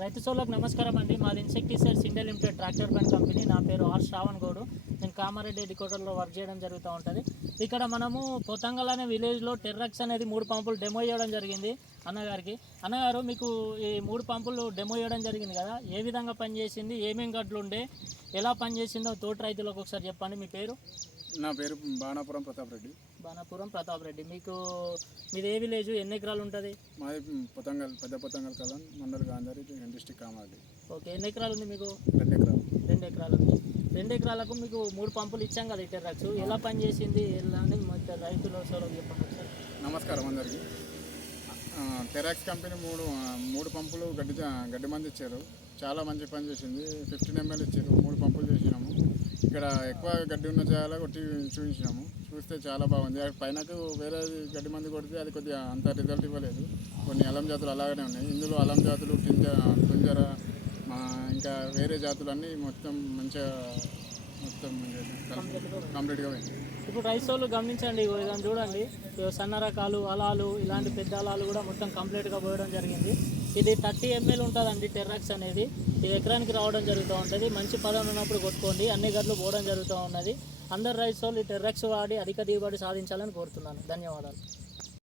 రైతు సోదరులకు నమస్కారం అండి. మాది insecticides India limited tractor bund company. నా పేరు ఆర్ శ్రావణ్ గౌడ్. నేను కామారెడ్డి ఎడికోటర్లో వర్క్ చేయడం జరుగుతూ ఉంటుంది. ఇక్కడ మనము పోతంగల్ అనే విలేజ్లో టెర్రక్స్ అనేది 3 పంపులు డెమో ఇవ్వడం జరిగింది అన్నగారికి. అన్నగారు, మీకు ఈ 3 పంపులు డెమో ఇవ్వడం జరిగింది కదా, ఏ విధంగా పనిచేసింది, ఏమేమి గడ్లు ఉండే, ఎలా పనిచేసిందో తోటి రైతులకు ఒకసారి చెప్పండి. మీ పేరు? నా పేరు బాణాపురం ప్రతాప్ రెడ్డి. బాణాపురం ప్రతాప్ రెడ్డి. మీది ఏ విలేజ్, ఎన్ని ఎకరాలు ఉంటుంది? మాది పొతంగల్, పెద్ద పొతంగల్ కలాన్, మండల్ గాంధారి, డిస్టిక్ కామారెడ్డి. ఓకే, ఎన్ని ఎకరాలు ఉంది మీకు? 2 ఎకరాలు. 2 ఎకరాలు ఉంది. 2 ఎకరాలకు మీకు 3 పంపులు ఇచ్చాం కదా ఈ టెర్రక్స్. ఎలా పనిచేసింది, ఎలా అని రైతులు సోలో చెప్పండి ఒకసారి. నమస్కారం అందరికీ. టెరాక్స్ కంపెనీ మూడు పంపులు గడ్డి మంది ఇచ్చారు. చాలా మంచి పని చేసింది. 15 ml ఇచ్చారు. 3 పంపులు చేసినాము. ఇక్కడ ఎక్కువ గడ్డి ఉన్న జాగాలో కొట్టి చూపించినాము. చూస్తే చాలా బాగుంది. పైనకు వేరే గడ్డి మంది కొడితే అది కొద్దిగా అంత రిజల్ట్ ఇవ్వలేదు. కొన్ని అలం జాతులు అలాగనే ఉన్నాయి. ఇందులో అలం జాతులు, టుంజర, ఇంకా వేరే జాతులు అన్నీ మొత్తం కంప్లీట్గా పోయింది. ఇప్పుడు రైతులు గమనించండి, ఇదని చూడండి, సన్న రకాలు, అలాలు, ఇలాంటి పెద్ద అలాలు కూడా మొత్తం కంప్లీట్గా పోయడం జరిగింది. ఇది 30 ml ఉంటుందండి టెర్రక్స్ అనేది. ఇది ఎకరానికి రావడం జరుగుతూ ఉంటుంది. మంచి పదం ఉన్నప్పుడు కొట్టుకోండి. అన్ని గడ్లు పోవడం జరుగుతూ ఉన్నది. అందరు రైతులు ఈ టెర్రక్స్ వాడి అధిక దిగుబడి సాధించాలని కోరుతున్నాను. ధన్యవాదాలు.